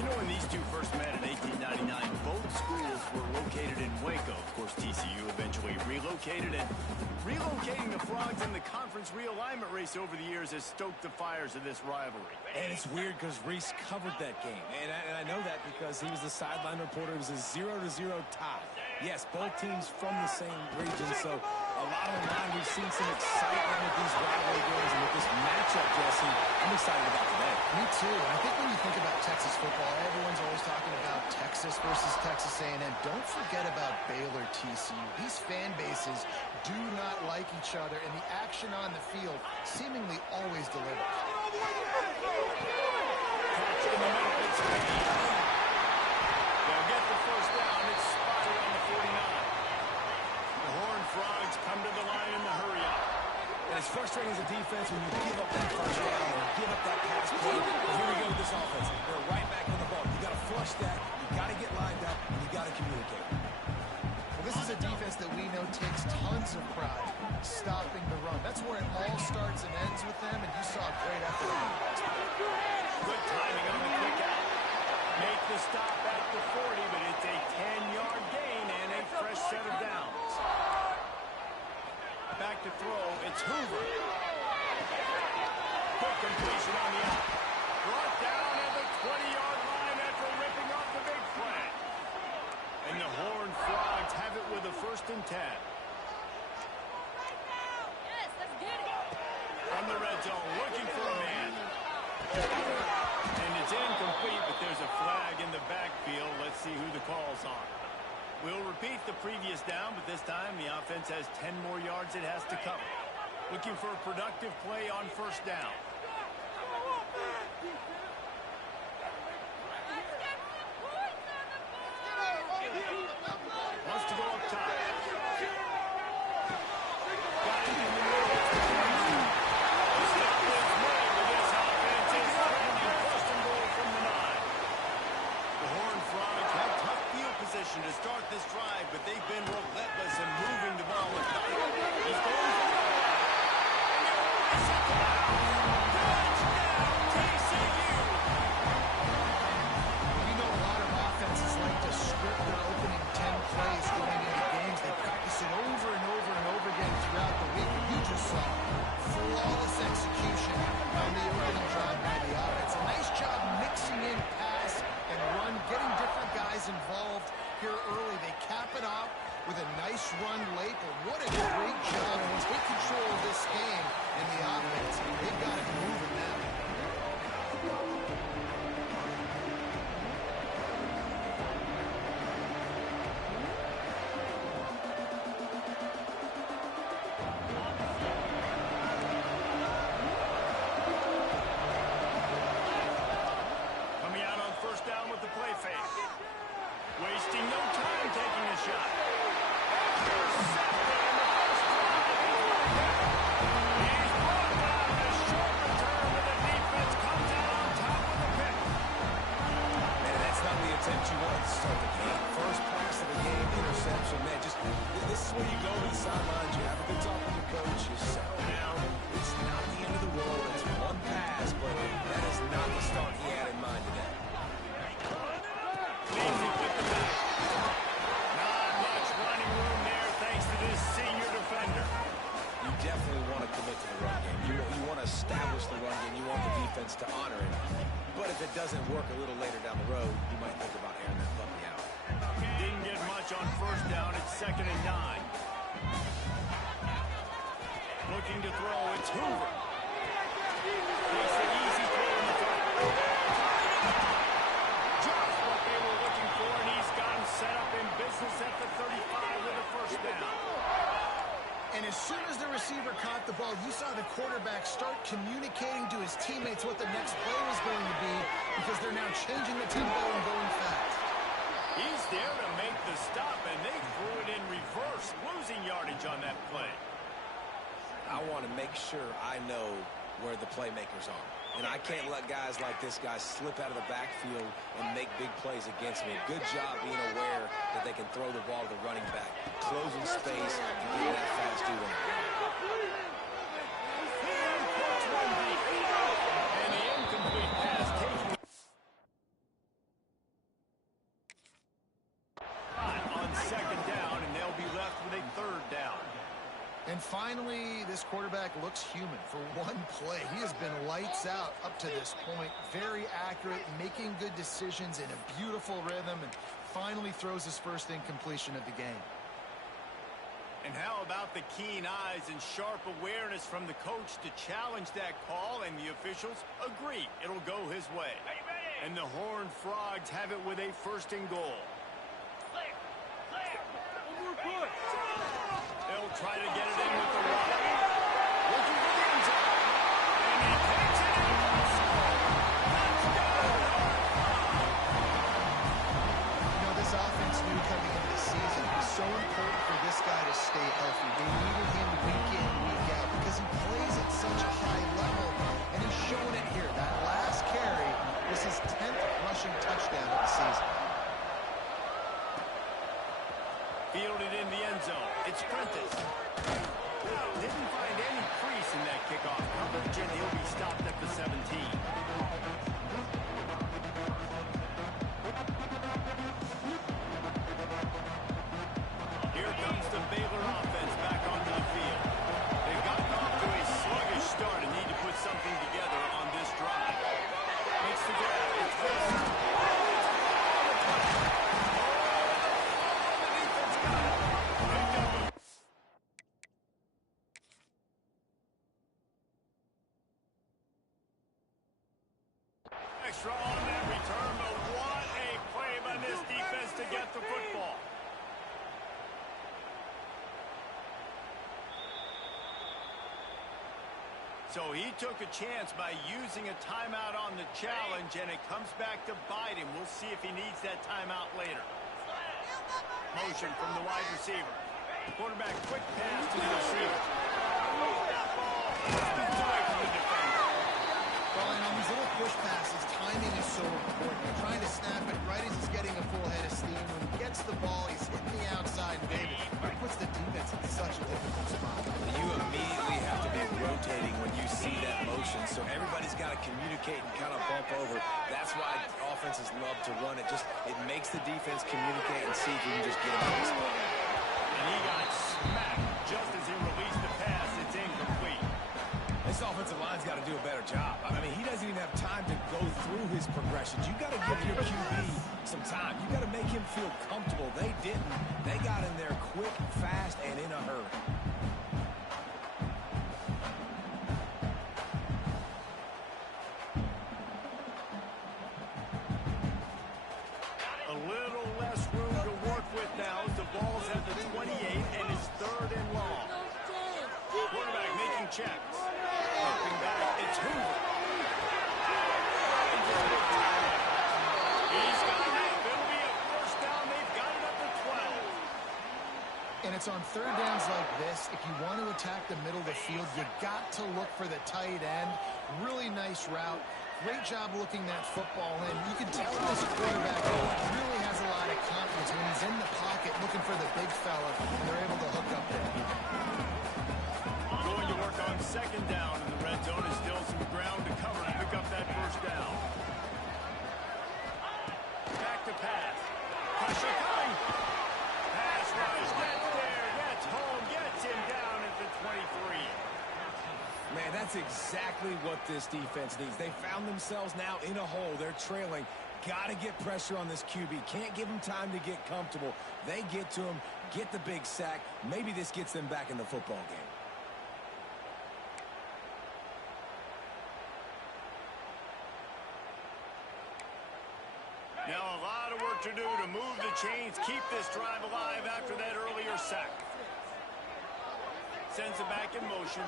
You know, when these two first met in 1899, both schools were located in Waco. Of course, TCU eventually relocated, and relocating the Frogs in the conference realignment race over the years has stoked the fires of this rivalry. And it's weird because Reese covered that game. And I know that because he was the sideline reporter. It was a 0-0 tie. Yes, both teams from the same region, so a lot on the line. We've seen some excitement with these rivalry games, and with this matchup, Jesse, I'm excited about today. Me too. And I think when you think about Texas football, everyone's always talking about Texas versus Texas A&M. Don't forget about Baylor TCU. These fan bases do not like each other, and the action on the field seemingly always delivers. Catch in the middle. It's Ricky. They'll get the first down. It's spotted on the 49. The Horned Frogs come to the line in the hurry-up. And it's frustrating as a defense when you give up that first down or give up that pass play. But here we go with this offense. They're right back on the ball. You got to flush that. You got to get lined up, and you got to communicate. Well, this is a defense that we know takes tons of pride stopping the run. That's where it all starts and ends with them, and you saw a great effort on that. Good timing on the quick out. Make the stop at the 40, but it's a 10-yard gain and a fresh set of downs. Back to throw, it's Hoover. Quick completion on the out. Brought down at the 20-yard line after ripping off the big play. And the Horned Frogs have it with a 1st and 10. Yes, let's get it. From the red zone, looking for a man. And it's incomplete, but there's a flag in the backfield. Let's see who the call's on. We'll repeat the previous down, but this time the offense has 10 more yards it has to cover. Looking for a productive play on 1st down. Wants to go up top. Got it in the middle. The stop is made, but this offense is running 1st and goal from the 9. The Horned Frogs have tough field position to start this drive, but they've been relentless in moving the ball with height. He's going for it. Touchdown, TCU! We know a lot of offenses like to script their opening 10 plays going into games. They practice it over and over and over again throughout the week. And you just saw flawless execution on the opening drive by the offense. A nice job mixing in pass and run, getting different guys involved here early. They cap it off with a nice run late, but what a great job to take control of this game in the offense. They've got it moving now. Coming out on 1st down with the play fake. Wasting no time taking a shot. Intercepted in the first drive. He's brought down a short return, but the defense comes out on top with a pick. Man, that's not the attempt you want to start the game. First pass of the game, interception. Man, just this is where you go to the sidelines. You have a good talk with your coach. You settle down. It's not the end of the world. It's one pass, but that is not the start he had in mind today. Leaves it with the back. Not much running room there thanks to this senior defender. You definitely want to commit to the run game. You want to establish the run game. You want the defense to honor it. But if it doesn't work a little later down the road, you might think about airing that puppy out. Didn't get much on 1st down. It's 2nd and 9. Looking to throw. It's Hoover. Makes an easy throw in the front. Just what they were looking for, and he's got him set up in business at the 35 with a 1st down. And as soon as the receiver caught the ball, you saw the quarterback start communicating to his teammates what the next play was going to be because they're now changing the tempo and going fast. He's there to make the stop, and they threw it in reverse, losing yardage on that play. I want to make sure I know where the playmakers are. And I can't let guys like this guy slip out of the backfield and make big plays against me. Good job being aware that they can throw the ball to the running back, closing space, and getting that fast to them. And the incomplete pass taken. finally, this quarterback looks human for one play. He has been lights out up to this point. Very accurate, making good decisions in a beautiful rhythm, and finally throws his first incompletion of the game. And how about the keen eyes and sharp awareness from the coach to challenge that call, and the officials agree it'll go his way. And the Horned Frogs have it with a first and goal. They'll try to get it in with the run. Looking for the end zone. And he takes it in for the score. You know, this offense knew coming into the season it was so important for this guy to stay healthy. They needed him week in, week out, because he plays at such a high level, and he's showing it here. That last carry was his 10th rushing touchdown of the season. Fielded in the end zone. It's Prentice. Didn't find any crease in that kickoff coverage, and he'll be stopped at the 17. Here comes the Baylor offense back onto the field. They've gotten off to a sluggish start and need to put something together on this drive. Makes the grab. It's Wilson. Extra on that return, but what a play by this defense to get the football. So he took a chance by using a timeout on the challenge, and it comes back to bite him. We'll see if he needs that timeout later. Motion from the wide receiver. Quarterback quick pass to the receiver. That ball is away from the defender. Well, and on these little push passes, timing is so important. You're trying to snap it right as he's getting a full head of steam. When he gets the ball, he's hitting the outside, baby. It puts the defense in such a difficult spot. You immediately have to be rotating when you see that motion, so everybody's got to communicate and kind of bump over. That's why offenses love to run it. It makes the defense communicate and see if you can just get him out of the spot. And he got smacked just as he released the pass. It's incomplete. This offensive line's got to do a better job. I mean, he doesn't even have time to go through his progressions. You got to give your QB some time. You got to make him feel comfortable. They didn't. They got in there quick, fast, and in a hurry. A little less room to work with now as the ball's at the 28 and is third and long. Quarterback making checks. Dropping back, it's Hoover. He's got it up. It'll be a first down. They've got it up to 12. And it's on third downs like this. If you want to attack the middle of the field, you got to look for the tight end. Really nice route. Great job looking that football in. You can tell this quarterback really has a lot of confidence when he's in the pocket looking for the big fella, and they're able to hook up there. Going to work on second down in the red zone is still some ground to cover to pick up that first down. Back to pass. Pressure coming. Pass rush gets there, gets home, gets him down at the 23. Man, that's exactly what this defense needs. They found themselves now in a hole. They're trailing. Got to get pressure on this QB. Can't give him time to get comfortable. They get to him, get the big sack. Maybe this gets them back in the football game. Now a lot of work to do to move the chains, keep this drive alive after that earlier sack. Sends it back in motion.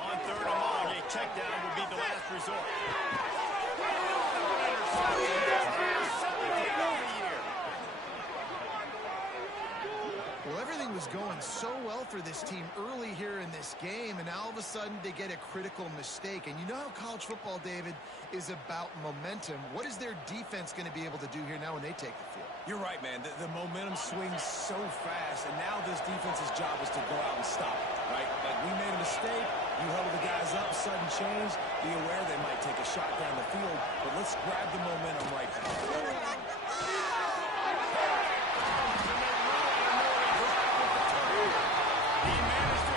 On third and long, a check down would be the last resort. Well, everything was going so well for this team early here in this game, and now all of a sudden they get a critical mistake. And you know how college football, David, is about momentum. What is their defense going to be able to do here now when they take the field? You're right, man. The momentum swings so fast, and now this defense's job is to go out and stop it, right? Like, we made a mistake. You huddle the guys up, sudden change. Be aware they might take a shot down the field, but let's grab the momentum right back. He managed to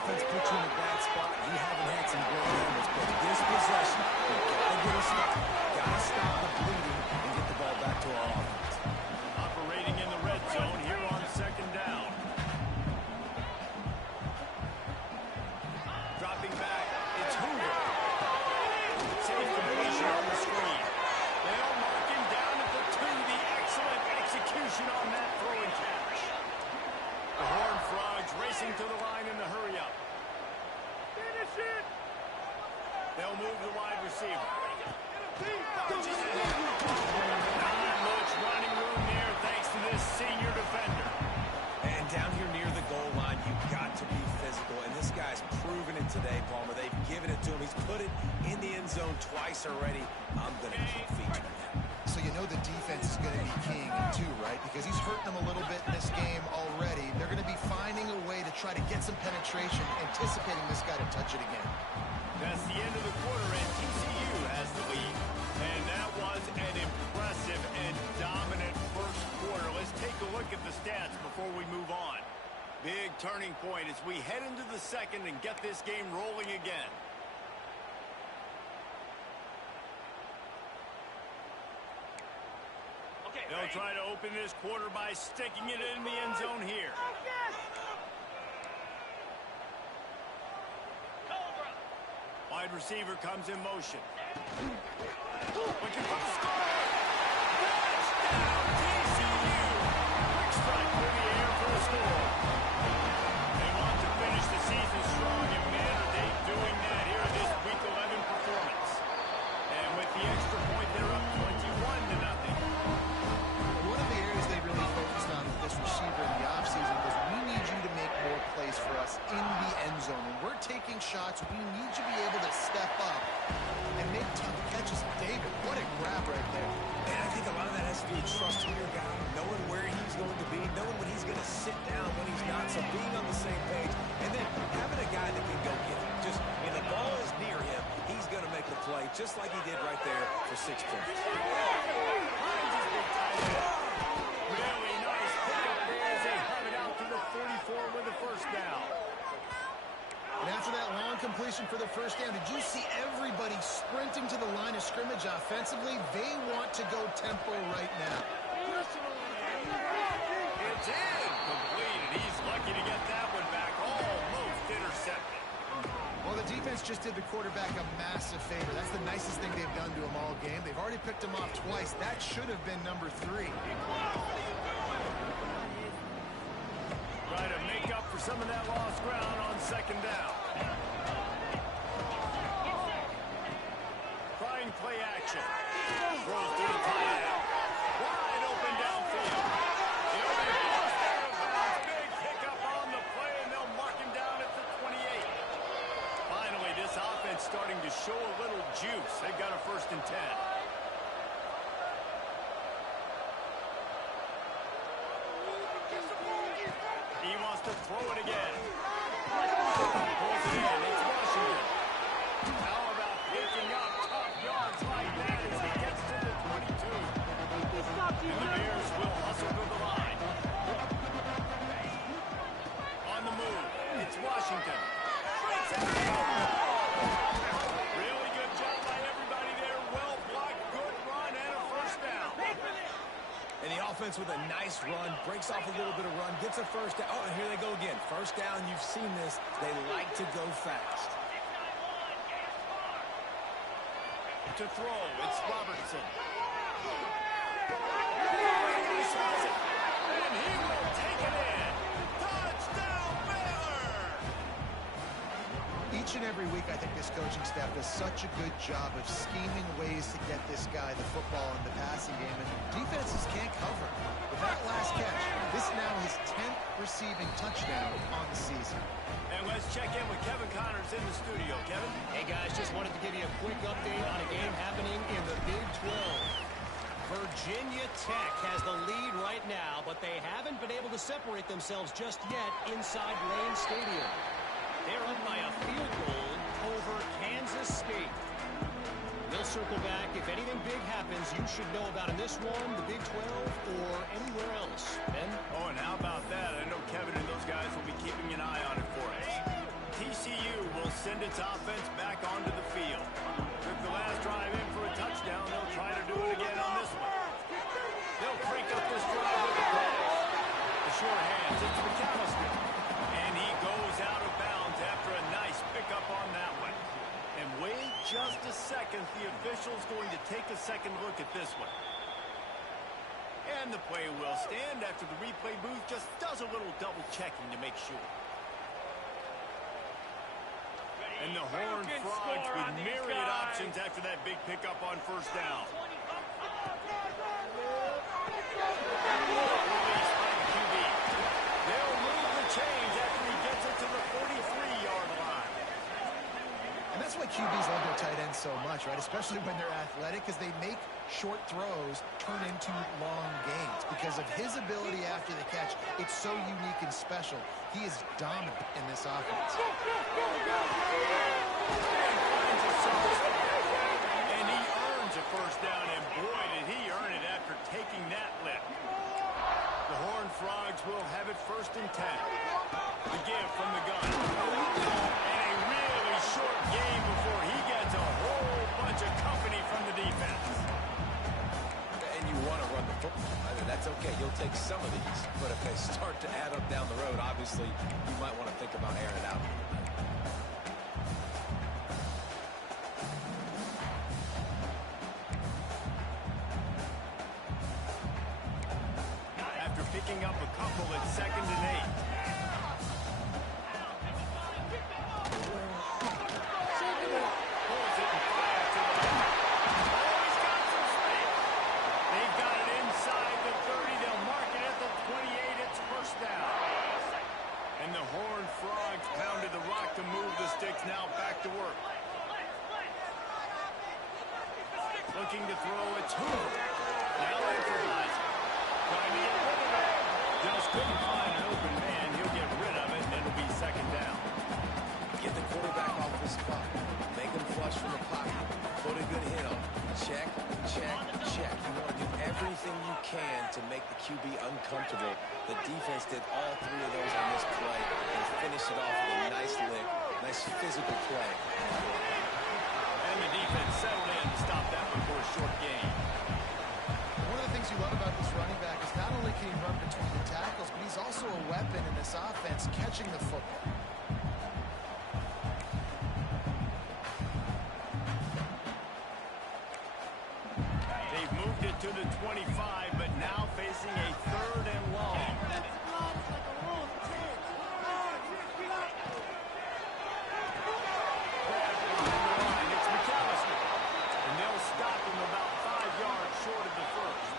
offense put you in a bad spot, you haven't had some great moments, but this possession, you gotta get a stop. Gotta stop the bleeding and get the ball back to our offense. Operating in the red zone here on second down. Dropping back, it's Hoover. Safe completion on the screen. They'll mark him down at the 2. The excellent execution on that throw and catch. The Horned Frogs racing to the line in the hurry-up. Finish it! They'll move the wide receiver. Not much running room there thanks to this senior defender. And down here near the goal line, you've got to be physical. And this guy's proven it today, Palmer. They've given it to him. He's put it in the end zone twice already. I'm going to keep featuring him. So you know the defense is going to be keying him too, right? Because he's hurting them a little bit in this game already. They're going to be finding a way to try to get some penetration, anticipating this guy to touch it again. That's the end of the quarter, and TCU has the lead. And that was an impressive and dominant first quarter. Let's take a look at the stats before we move on. Big turning point as we head into the second and get this game rolling again. They'll try to open this quarter by sticking it in the end zone here. Wide receiver comes in motion. Looking for the score. Touchdown, TCU. Quick strike through the air for the score. They want to finish the season strong, and man, are they doing that here in this Week 11 performance. And with the extra point, they're up 21-0. One of the areas they really focused on with this receiver in the offseason was we need you to make more plays for us in the end zone. When we're taking shots, we need you to be able to step up and make tough catches. David, what a grab right there. And I think a lot of that has to do with trusting your guy, knowing where he's going to be, knowing when he's going to sit down, when he's not, so being on the same page, and then having a guy that can go get it. Just when the ball is near him, he's going to make the play, just like he did right there for 6 points. Really nice pickup there as they have it out to the 34 with the first down. And after that long completion for the first down, did you see everybody sprinting to the line of scrimmage offensively? They want to go tempo right now. It's incomplete, and he's lucky to get that one back. Almost intercepted. Well, the defense just did the quarterback a massive favor. That's the nicest thing they've done to him all game. They've already picked him off twice. That should have been number 3. Try to make up for some of that lost ground on second down. Trying play action. Throws to the tight end. Wide open downfield. He'll be forced out of bounds. Big pickup on the play, and they'll mark him down at the 28. Finally, this offense starting to show a little juice. They've got a 1st and 10. He wants to throw it again. Pulls it in. It's Washington. How about picking up tough yards like that as he gets to the 22? And the Bears will hustle to the line. On the move. It's Washington. Really good job by everybody there. Well blocked. Good run and a first down. And the offense with a nice run, breaks off a little bit of run, gets a first down. Oh, and here they go again. First down, you've seen this. They like to go fast. To throw, it's Robertson. And he will take it in. Touchdown, Baylor! Each and every week, I think this coaching staff does such a good job of scheming ways to get this guy the football in the passing game, and defenses can't cover. With that last catch, this now his 10th receiving touchdown on the season. And let's check in with Kevin Connors in the studio. Kevin? Hey, guys, just wanted to give you a quick update on a game happening in the Big 12. Virginia Tech has the lead right now, but they haven't been able to separate themselves just yet inside Lane Stadium. They're up by a field goal over Kansas State. We'll circle back. If anything big happens, you should know about in this one, the Big 12, or anywhere else. Ben? Oh, and how about that? I know Kevin and those guys will be keeping an eye on it for us. Giants offense back onto the field. Took the last drive in for a touchdown. They'll try to do it again on this one. They'll break up this drive with a pass. The short hands, it's McAllister. And he goes out of bounds after a nice pickup on that one. And wait just a second. The official's going to take a second look at this one. And the play will stand after the replay booth just does a little double checking to make sure. And the Horned Frogs with myriad options after that big pickup on first down. Released by the QB. They'll move the chains after he gets it to the 43-yard line. And that's why QBs love their tight ends so much, right? Especially when they're athletic, because they make short throws turn into long gains. Because of his ability after the catch, it's so unique and special. He is dominant in this offense. And he earns a first down, and boy, did he earn it after taking that lift. The Horned Frogs will have it 1st and 10. The give from the gun. And a really short game before he gets a whole bunch of company from the defense. And you want to run the football. I mean, that's okay. You'll take some of these. But if they start to add up down the road, obviously, you might want to think about airing it out. After picking up a couple at 2nd and 8. Pulls it and fires to the left. Oh, he's got some space. They've got it inside the 30. They'll mark it at the 28. It's first down. And the Horned Frogs pounded the rock to move the sticks. Now back to work. Looking to throw. It's Hoover. Now improvising. Trying to get rid of it. Just couldn't find an open man. He'll get rid of it, and it'll be 2nd down. Get the quarterback off the spot. Make him flush from the pocket. Put a good hit on him. Check, check, check. You want to do everything you can to make the QB uncomfortable. The defense did all 3 of those on this play and finished it off with a nice lick, nice physical play. And the defense settled in to stop that one for a short gain. One of the things you love about this running back is not only can he run between the tackles, but he's also a weapon in this offense catching the football. They've moved it to the 25, but now facing a 3rd and long. It's McAllister. And they'll stop him about 5 yards short of the 1st.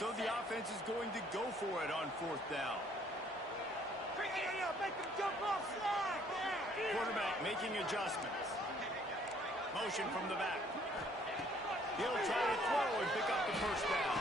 So the offense is going to go for it on 4th down. Quarterback making adjustments. Motion from the back. He'll try to throw and pick up the first down.